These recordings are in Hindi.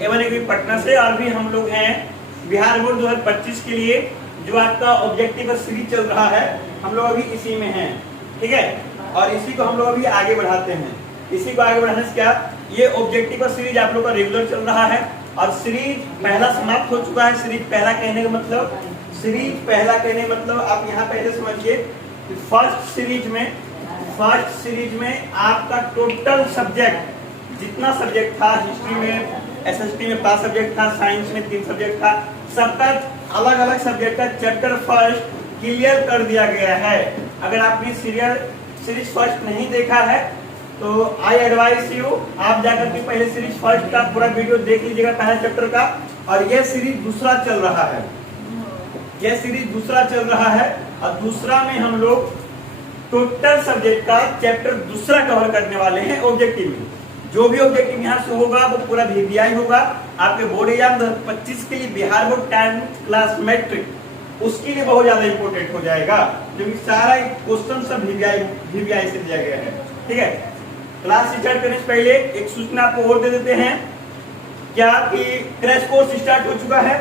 A1 एकेडमी पटना से। और भी हम लोग हैं बिहार बोर्ड 2025 के लिए जो आपका ऑब्जेक्टिव सीरीज चल रहा है, हम लोग अभी इसी में हैं, ठीक है। और इसी को हम लोग अभी आगे बढ़ाते हैं। इसी को आगे बढ़ाने से क्या, ये ऑब्जेक्टिव सीरीज आप लोग का रेगुलर चल रहा है और सीरीज पहला समाप्त हो चुका है। सीरीज पहला कहने का मतलब, सीरीज पहला कहने का मतलब आप यहाँ पहले समझिए कि फर्स्ट सीरीज में आपका टोटल सब्जेक्ट जितना सब्जेक्ट था, हिस्ट्री में एसएसटी में 5 सब्जेक्ट था, साइंस में 3 सब्जेक्ट था, सबका अलग अलग सब्जेक्ट का चैप्टर फर्स्ट क्लियर कर दिया गया है। अगर आपने सीरीज फर्स्ट नहीं देखा है तो आई एडवाइस यू, आप जाकर के पहले सीरीज फर्स्ट का पूरा वीडियो देख लीजिएगा पहला चैप्टर का। और यह सीरीज दूसरा चल रहा है, यह सीरीज दूसरा चल रहा है और दूसरा में हम लोग टोटल सब्जेक्ट का चैप्टर दूसरा कवर करने वाले हैं ऑब्जेक्टिव में। जो भी ऑब्जेक्टिव यहाँ से होगा वो पूरा VBI होगा। आपके बोर्ड एग्जाम 2025 के लिए Bihar board 10th class matric, उसके लिए बहुत ज्यादा इंपोर्टेंट हो जाएगा क्योंकि सारा क्वेश्चन सब VBI से दिया गया है, ठीक है। क्लास स्टार्ट करने से पहले एक सूचना आपको और दे देते हैं क्या कि क्रैश कोर्स स्टार्ट हो चुका है।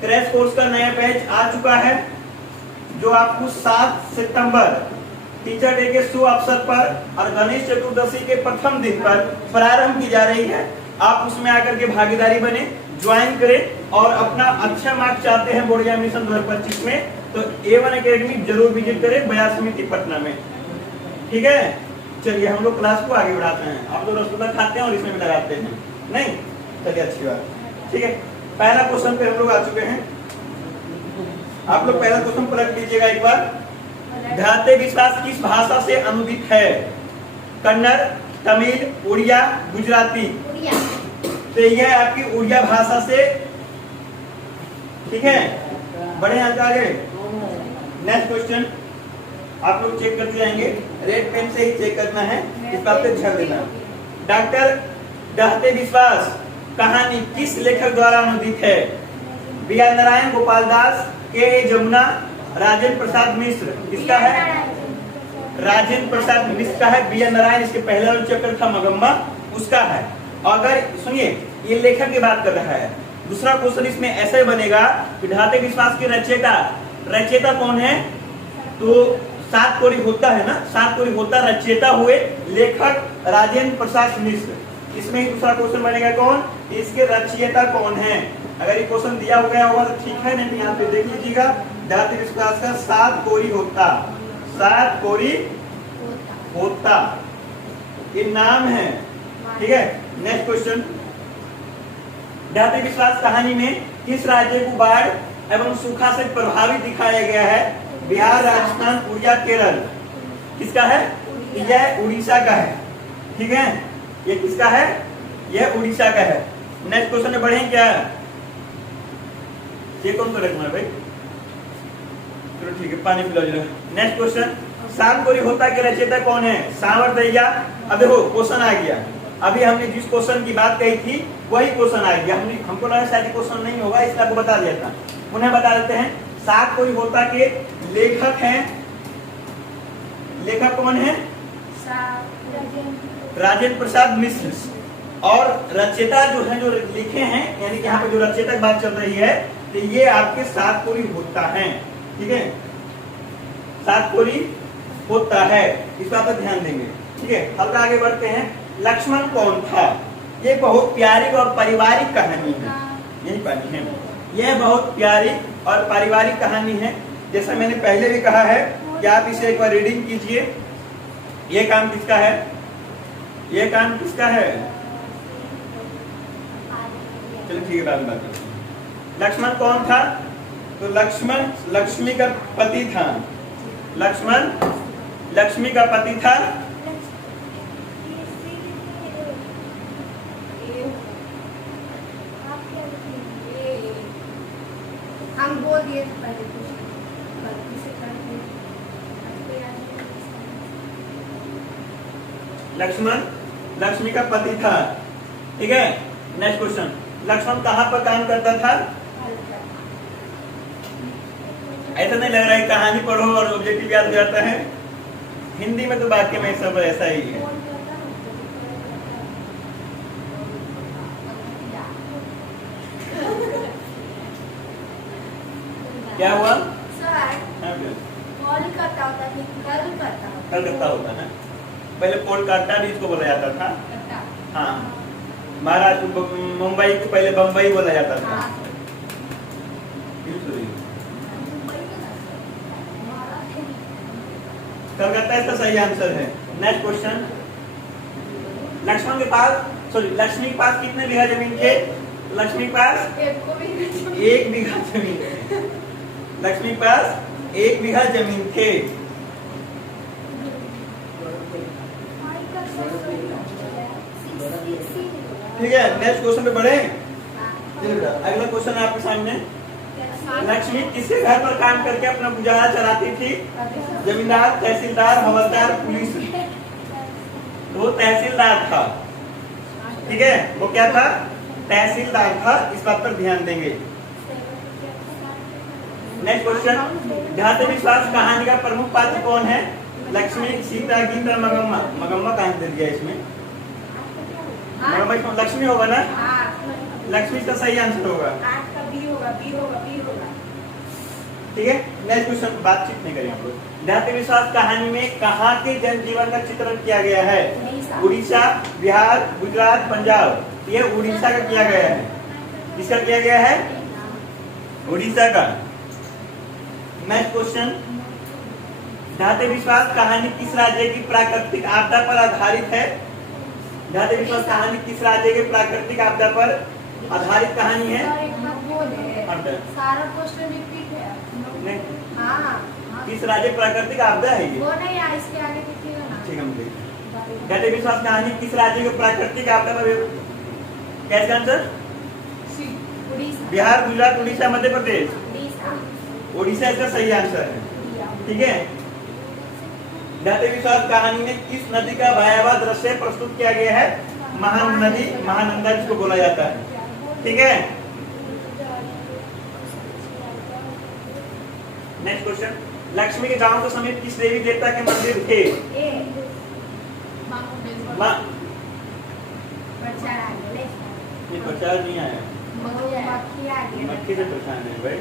क्रैश कोर्स का नया बैच आ चुका है जो आपको 7 सितंबर टीचर डे के शुभ अवसर पर और गणेश चतुर्दशी के प्रथम दिन पर प्रारंभ की जा रही है। आप उसमें आकर के भागीदारी बने, ज्वाइन करें और अपना अच्छा मार्क्स चाहते हैं बोर्ड एग्जामिनेशन 2025 में तो A1 एकेडमी जरूर विजिट करें बयास समिति पटना में, ठीक है। चलिए हम लोग क्लास को आगे बढ़ाते हैं। आप लोग रसगुल्ला खाते हैं और इसमें भी लगाते हैं नहीं, चलिए अच्छी बात, ठीक है। पहला क्वेश्चन पे हम लोग आ चुके हैं। आप लोग पहला क्वेश्चन पलट लीजिएगा एक बार। घाते विश्वास किस भाषा से अनुदित है? कन्नड़, तमिल, उड़िया, गुजराती। तो यह आपकी उड़िया भाषा से, ठीक है। बड़े अंक आगे। नेक्स्ट क्वेश्चन आप लोग चेक करते जाएंगे, रेड पेन से ही चेक करना है, इस बात पे ध्यान देना। डॉक्टर डहते विश्वास कहानी किस लेखक द्वारा अनुदित है? B.R. नारायण, गोपाल दास, K.A. जमुना, राजेंद्र प्रसाद मिश्र। किसका है? राजेंद्र प्रसाद मिश्र का है। B.R. नारायण इसके पहला चैप्टर था मगम्मा, उसका है। अगर सुनिए ये लेखक की बात कर रहा है। दूसरा क्वेश्चन इसमें ऐसे बनेगा कि ढाते विश्वास के रचयिता कौन है? तो सात कोरी होता है ना, सात कोरी होता रचयिता हुए लेखक राजेंद्र प्रसाद मिश्र। इसमें ही दूसरा क्वेश्चन बनेगा कौन, इसके रचयिता कौन है? अगर ये क्वेश्चन दिया हो गया होगा तो ठीक है, नहीं तो यहाँ पे देख लीजिएगा। ढाते विश्वास का सात कोरी होता, सात कोरी होता ये नाम है, ठीक है। नेक्स्ट क्वेश्चन, ढाते विश्वास कहानी में किस राज्य को बाढ़ एवं सूखा से प्रभावित दिखाया गया है? बिहार, राजस्थान, उड़िया, केरल। किसका है? यह उड़ीसा का है, ठीक है। ये किसका है? यह उड़ीसा का है। नेक्स्ट क्वेश्चन में बढ़े क्या? ये कौन करेगा भाई? चलो ठीक है, पानी पिला जरा। नेक्स्ट क्वेश्चन, सात कोरी होता के रचयिता कौन है? सांवर दैया। अब देखो क्वेश्चन आ गया, अभी हमने जिस क्वेश्चन की बात कही थी वही क्वेश्चन आ गया। हमको लगा शायद क्वेश्चन नहीं होगा इसलिए आपको बता दिया था, उन्हें बता देते हैं। सात कोरी होता के लेखक हैं, लेखक कौन है? राजेंद्र प्रसाद मिश्र। और रचयिता जो है, जो लिखे हैं, यानी कि यहाँ पे जो रचयिता की बात चल रही है तो ये आपके सात कोरी होता है, ठीक है। सात कोरी होता है, इस बात पर ध्यान देंगे, ठीक है। हल्का आगे बढ़ते हैं। लक्ष्मण कौन था? ये बहुत प्यारी और पारिवारिक कहानी है, यही पानी है। यह बहुत प्यारी और पारिवारिक कहानी है। जैसा मैंने पहले भी कहा है कि आप इसे एक बार रीडिंग कीजिए। ये काम किसका है? ये काम किसका है? चलो ठीक है, बाद में बात करते हैं। लक्ष्मण कौन था? तो लक्ष्मण लक्ष्मी का पति था। लक्ष्मण लक्ष्मी का पति था। हम बोल दिए लक्ष्मण लक्ष्मी का पति था, ठीक है। नेक्स्ट क्वेश्चन, लक्ष्मण कहाँ पर काम करता था? ऐसा नहीं लग रहा है कहानी पढ़ो और ऑब्जेक्टिव याद हो जाता है? हिंदी में तो वाक्य में सब ऐसा ही है। क्या हुआ? सर हाँ बेटा, कोलकाता होता है कलकत्ता कलकत्ता होता है। पहले कोलकाता भी इसको बोला जाता था। कलकत्ता। हाँ, महाराष्ट्र मुंबई को पहले बम्बई बोला जाता था। हाँ। कलकत्ता इसका सही आंसर है। नेक्स्ट क्वेश्चन, लक्ष्मण के पास लक्ष्मी के पास कितने बीघा जमीन थे? लक्ष्मी के पास एक को भी 1 बीघा जमीन थे। लक्ष्मी के पास 1 बीघा जमीन थे। ठीक है, नेक्स्ट क्वेश्चन पे बढ़े। अगला क्वेश्चन है आपके सामने। लक्ष्मी किसके घर पर काम करके अपना गुजारा चलाती थी? जमींदार, तहसीलदार, हवलदार, पुलिस। वो तहसीलदार था। ठीक है, वो क्या था? तहसीलदार था। इस बात पर ध्यान देंगे। नेक्स्ट क्वेश्चन, जाति विश्वास कहानी का प्रमुख पात्र कौन है? लक्ष्मी, सीता, गीता, मगम्मा। मगम्मा कहाँ दे दिया इसमें? मगम्मा इसमें लक्ष्मी होगा ना? लक्ष्मी का सही आंसर होगा। ठीक है, नेक्स्ट क्वेश्चन, बातचीत नहीं करेंगे हम लोग। जाति विश्वास कहानी में कहाँ के जनजीवन का चित्रण किया गया है? उड़ीसा, बिहार, गुजरात, पंजाब। ये उड़ीसा का किया गया है। किसका किया गया है? उड़ीसा का। नेक्स्ट क्वेश्चन, जाति विश्वास कहानी किस राज्य की प्राकृतिक आपदा पर आधारित है? जाति विश्वास कहानी किस राज्य की प्राकृतिक आपदा पर आधारित कहानी है? सारा क्वेश्चन रिपीट है। नहीं, हाँ, किस राज्य की प्राकृतिक आपदा है ये? वो नहीं है, इसके आगे लिखिएगा ना। ठीक है, हम देखते। जाति विश्वास कहानी किस राज्य की प्राकृतिक आपदा पर? कैसे आंसर? उड़ीसा। बिहार, गुजरात, उड़ीसा, मध्य प्रदेश। उड़ीसा। उड़ीसा इसका सही आंसर है। ठीक है, जाति विश्वास कहानी में किस नदी का भयावह दृश्य प्रस्तुत किया गया है? महानदी, महानंदा जिसको बोला जाता है। ठीक है, नेक्स्ट क्वेश्चन, लक्ष्मी के गांव के समीप किस देवी देवता के मंदिर थे? ये प्रचार नहीं आया, मक्खी से परेशान है भाई।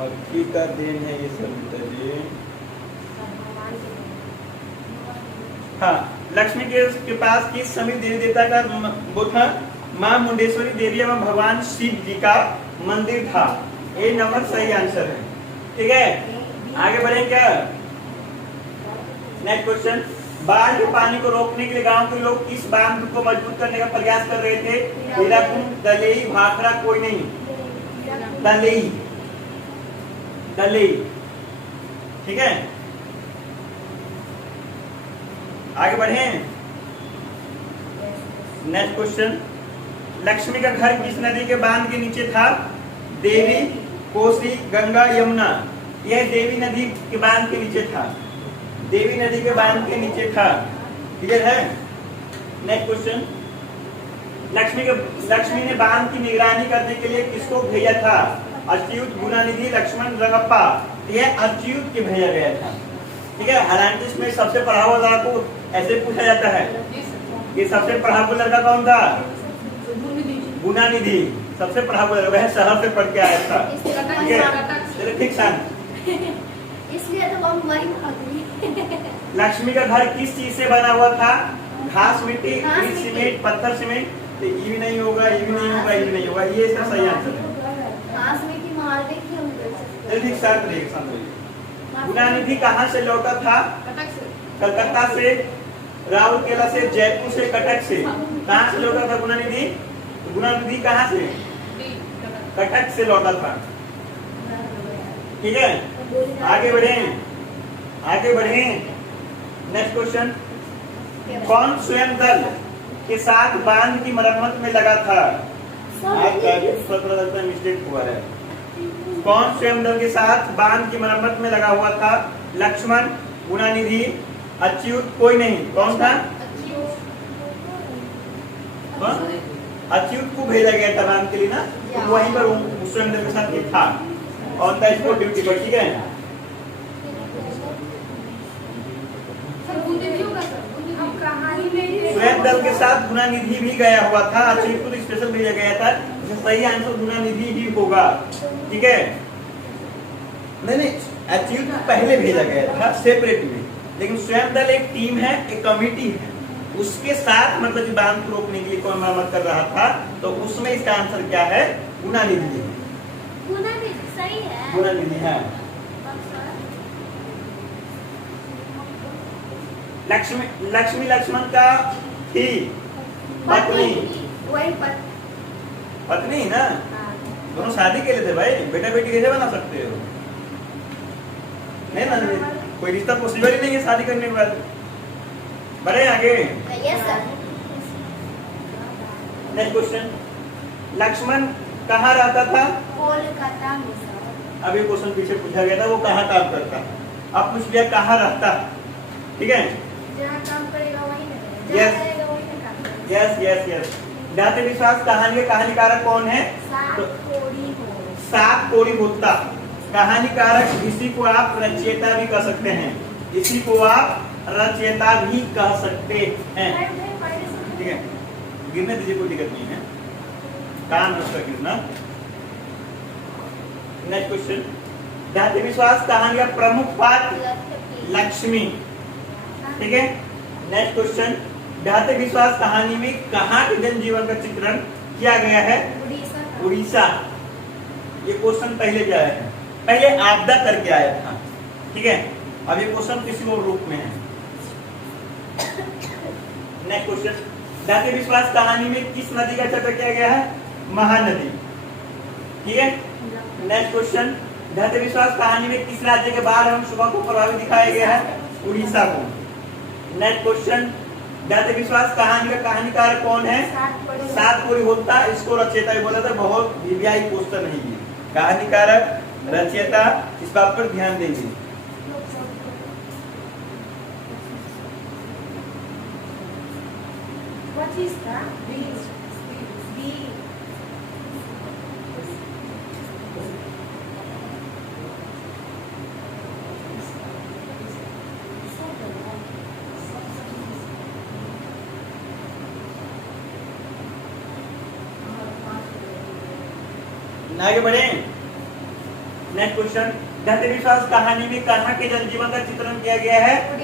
मक्खी का देन है ये सब। हाँ, लक्ष्मी के पास किस सभी देवी देवता का वो था? माँ मुंडेश्वरी देवी एवं भगवान शिव जी का मंदिर था। ए नंबर सही आंसर है। ठीक है, आगे बढ़े क्या? नेक्स्ट क्वेश्चन, बाढ़ के पानी को रोकने के लिए गांव के लोग किस बांध को मजबूत करने का प्रयास कर रहे थे? हीराकुंड, दलेई, भाखड़ा, कोई नहीं। दलेई, दलेई। ठीक है, आगे बढ़े। नेक्स्ट क्वेश्चन, लक्ष्मी का घर किस नदी के बांध के नीचे था? देवी, कोसी, गंगा, यमुना। यह देवी नदी के बांध के नीचे था। देवी नदी के बांध के नीचे था। क्लियर है? नेक्स्ट क्वेश्चन, लक्ष्मी ने बांध की निगरानी करने के लिए किसको भेजा था? अच्युत, गुणानिधि, लक्ष्मण, रंगप्पा। यह अच्युत के भेजा गया था। ठीक है, हालांकि इसमें सबसे पढ़ा हुआ लड़का को ऐसे पूछा जाता है कि सबसे पढ़ा हुआ लड़का कौन था? गुणानिधि सबसे पढ़ा हुआ लड़का, वह शहर से पढ़ के आया था। ठीक है, चलिए ठीक है। इसलिए तो हम वही भाग लक्ष्मी का घर किस चीज से बना हुआ था? घास, मिट्टी, ईंट, सीमेंट, पत्थर, सीमेंट। तो ये भी नहीं होगा, ये भी नहीं होगा, ये भी नहीं होगा। ये इसका सही आंसर है। ठीक, शांत रहिए, शांत रहिए। गुणानिधि कहाँ से लौटा था? कलकत्ता से, राउरकेला से, जयपुर से, कटक से। कहाँ से लौटा था गुणानिधि? गुणानिधि कहाँ से? कटक से लौटा था। ठीक है, आगे बढ़े, आगे बढ़े। नेक्स्ट क्वेश्चन, कौन स्वयं दल के साथ बांध की मरम्मत में लगा था? आपका मिस्टेक हुआ है। कौन स्वयं दल के साथ बांध की मरम्मत में लगा हुआ था? लक्ष्मण, गुणानिधि, अच्युत, कोई नहीं। कौन था? अच्युत को भेजा गया था बांध के लिए ना, तो वहीं पर स्वयं दल के साथ था ऑन द स्पॉट ड्यूटी पर। ठीक है, स्वयं दल के साथ गुना निधि भी गया हुआ था, अच्युत स्पेशल भेजा गया था। सही आंसर गुना निधि ही होगा, ठीक है। नहीं, अच्युत पहले भेजा गया था सेपरेट में, लेकिन स्वयं दल एक टीम है, एक कमिटी है, उसके साथ मतलब बांध को रोकने के लिए कोई मरम्मत कर रहा था, तो उसमें इसका आंसर क्या है? गुना निधि। गुना निधि सही है। गुना निधि है। लक्ष्मी लक्ष्मण का थी पत्नी, वही पत्नी ना, हाँ। दोनों शादी के लिए थे भाई, बेटा बेटी कैसे बना सकते हो? नहीं ना, कोई रिश्ता पॉसिबल ही नहीं है शादी करने के बाद। बढ़े आगे। Yes sir. Next question, Laxman कहाँ रहता था? कोलकाता में सर। अभी क्वेश्चन पीछे पूछा गया था वो कहाँ काम करता, अब पूछ लिया कहाँ रहता, ठीक है। जहाँ काम करेगा वहीं में Yes. रहेगा, वहीं में काम करेगा। Yes yes yes. जाति विश्वास कहानी के कहानीकारक कौन है? सात कोड़ी हो। सात कोड़ी होता। कहानीकारक इसी को आप रचयिता भी कह सकते हैं, इसी को आप रचयिता भी कह सकते हैं, ठीक है। गिरने दीजिए, कोई दिक्कत नहीं है, काम है उसका गिरना। नेक्स्ट क्वेश्चन, जाति विश्वास कहानी का प्रमुख पात्र लक्ष्मी, ठीक है। नेक्स्ट क्वेश्चन, जाति विश्वास कहानी में कहाँ के जनजीवन का चित्रण किया गया है? उड़ीसा। ये क्वेश्चन पहले भी आया है, पहले आपदा करके आया था, ठीक है। अब ये क्वेश्चन किसी और रूप में है। नेक्स्ट क्वेश्चन, जाति विश्वास कहानी में किस नदी का चित्रण किया गया है? महानदी, ठीक है। नेक्स्ट क्वेश्चन, जाति विश्वास कहानी में किस राज्य के बाढ़ एवं सुबह को प्रभावित दिखाया गया है? उड़ीसा को। नेक्स्ट क्वेश्चन, जाति विश्वास कहानी का कहानीकार कौन है? सात कोड़ी होता, इसको रचयिता भी बोला था, बहुत वीवीआई क्वेश्चन है ये। कहानीकारक, रचयिता, इस बात पर ध्यान देंगे। What is that? B. आगे बढ़े। नेक्स्ट क्वेश्चन, जाति विश्वास कहानी में कहाँ के जनजीवन का चित्रण किया गया है?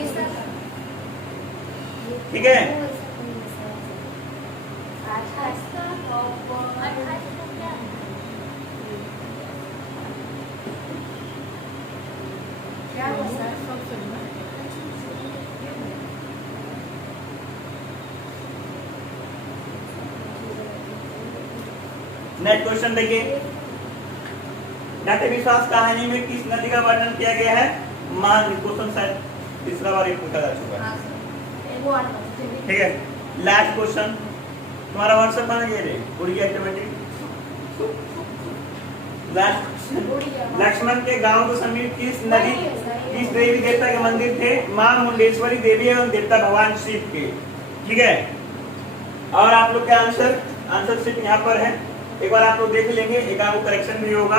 ठीक है। नेक्स्ट क्वेश्चन देखिए, जाति विश्वास कहानी में किस नदी का वर्णन किया गया है? मान। क्वेश्चन शायद तीसरा बार ये पूछा जा चुका है, ठीक है। लास्ट क्वेश्चन, तुम्हारा व्हाट्सएप बना गया रे उड़िया ऑटोमेटिक। लास्ट, लक्ष्मण के गांव के समीप किस नदी, किस देवी देवता के मंदिर थे? मां मुंडेश्वरी देवी एवं देवता भगवान शिव के, ठीक है। और आप लोग का आंसर शीट यहाँ पर है, एक बार आप लोग देख लेंगे, एक आपको करेक्शन भी होगा,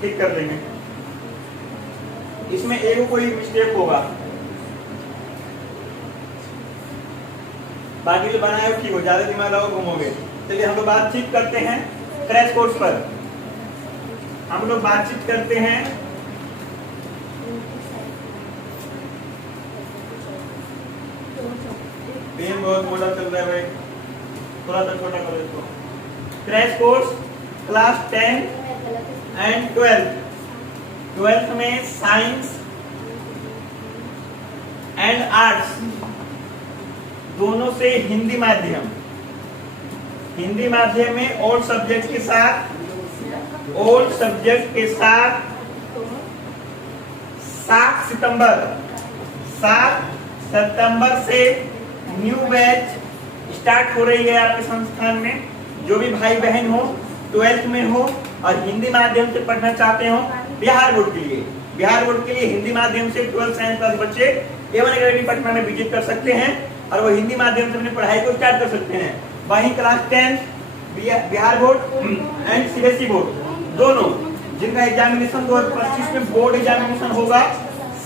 ठीक कर लेंगे। इसमें एक कोई मिस्टेक होगा, बाकी जो बनाए ठीक हो, ज्यादा दिमाग लगाओ घूमोगे। चलिए हम लोग बातचीत करते हैं क्रैश कोर्स पर, हम लोग बातचीत करते हैं पेन बहुत मोटा चल रहा है भाई, थोड़ा सा छोटा करो इसको। क्रैश कोर्स क्लास 10 एंड 12 में साइंस एंड आर्ट्स दोनों से हिंदी माध्यम में ओल्ड सब्जेक्ट के साथ 7 सितंबर से न्यू बैच स्टार्ट हो रही है आपके संस्थान में। जो भी भाई बहन हो 12th में हो और हिंदी माध्यम से पढ़ना चाहते हो, बिहार बोर्ड के लिए हिंदी माध्यम से 12th साइंस क्लास बच्चे A1 अकेडमी पटना में विजिट कर सकते हैं और वो हिंदी माध्यम से अपनी पढ़ाई को स्टार्ट कर सकते हैं। वहीं class 10 Bihar board and CBSE board दोनों, जिनका एग्जामिनेशन 2025 में बोर्ड एग्जामिनेशन होगा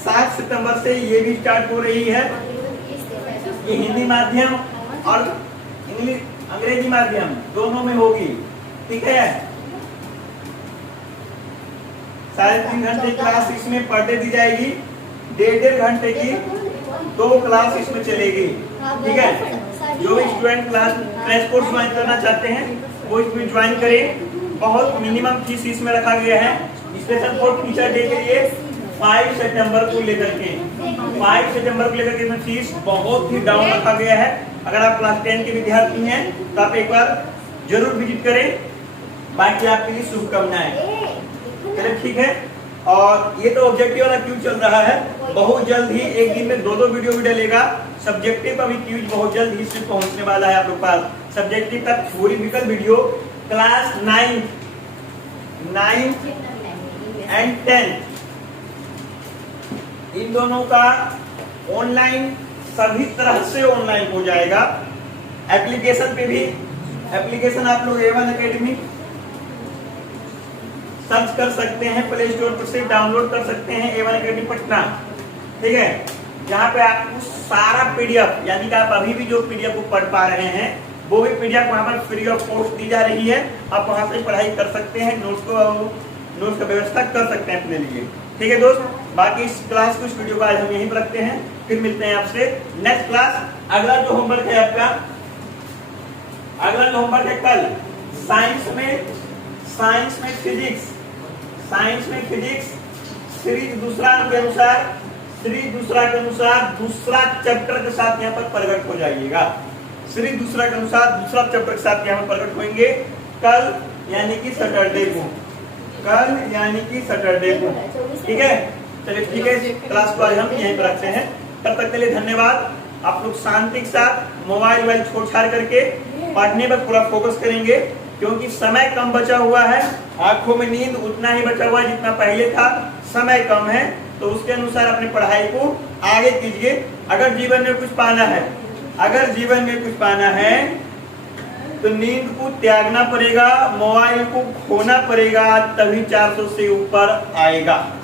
7 सितंबर से, ये भी स्टार्ट हो रही है। ये हिंदी माध्यम और इंग्लिश अंग्रेजी माध्यम दोनों में होगी, ठीक है। 3.5 घंटे क्लास इसमें पर डे दी जाएगी, 1.5 घंटे की 2 क्लास इसमें चलेगी, ठीक है। जो स्टूडेंट क्रैश कोर्स ज्वाइन करना चाहते हैं वो इसमें ज्वाइन करें। बहुत मिनिमम फीस इसमें रखा गया है, स्पेशल फॉर टीचर डे के लिए 5 सितंबर को लेकर के 5 सितंबर को लेकर के इसमें फीस बहुत ही डाउन रखा गया है। अगर आप क्लास 10 के विद्यार्थी हैं तो आप एक बार जरूर विजिट करें। बाकी आपके लिए शुभकामनाएं। चलिए ठीक है। और ये तो ऑब्जेक्टिव वाला क्यूज चल रहा है, बहुत जल्द ही एक दिन में 2 वीडियो भी डलेगा। सब्जेक्टिव का भी क्यूज बहुत जल्द ही से पहुंचने वाला है आप लोग पास। सब्जेक्टिव का थ्योरिटिकल वीडियो क्लास 9 एंड 10 इन दोनों का ऑनलाइन, सभी तरह से ऑनलाइन हो जाएगा। एप्लीकेशन पे भी, एप्लीकेशन आप लोग A1 एकेडमी सर्च कर सकते हैं, प्ले स्टोर पर से डाउनलोड कर सकते हैं A1 एकेडमी पटना, ठीक है। जहाँ पे आपको सारा पीडीएफ, यानी कि आप अभी भी जो पीडीएफ को पढ़ पा रहे हैं वो भी पीडीएफ वहाँ पर फ्री ऑफ कॉस्ट दी जा रही है। आप वहाँ से पढ़ाई कर सकते हैं, नोट्स का व्यवस्था कर सकते हैं अपने लिए, ठीक है दोस्त। बाकी इस क्लास को, इस वीडियो को आज हम यहीं पर रखते हैं, फिर मिलते हैं आपसे नेक्स्ट क्लास। अगला जो होमवर्क है आपका, अगला जो होमवर्क है कल साइंस में फिजिक्स सीरीज दूसरा के अनुसार दूसरा चैप्टर के साथ यहाँ पर प्रकट हो जाइएगा। सीरीज दूसरा के अनुसार दूसरा चैप्टर के साथ यहाँ पर प्रकट होंगे कल, यानी कि सैटरडे को, ठीक है। चलिए ठीक है, क्लास को आज हम यहीं पर रखते हैं। तब तक के लिए धन्यवाद। आप लोग शांति के साथ मोबाइल छोड़ छाड़ करके पढ़ने पर पूरा फोकस करेंगे, क्योंकि समय कम बचा हुआ है। आंखों में नींद उतना ही बचा हुआ है जितना पहले था, समय कम है, तो उसके अनुसार अपनी पढ़ाई को आगे कीजिए। अगर जीवन में कुछ पाना है तो नींद को त्यागना पड़ेगा, मोबाइल को खोना पड़ेगा, तभी 400 से ऊपर आएगा।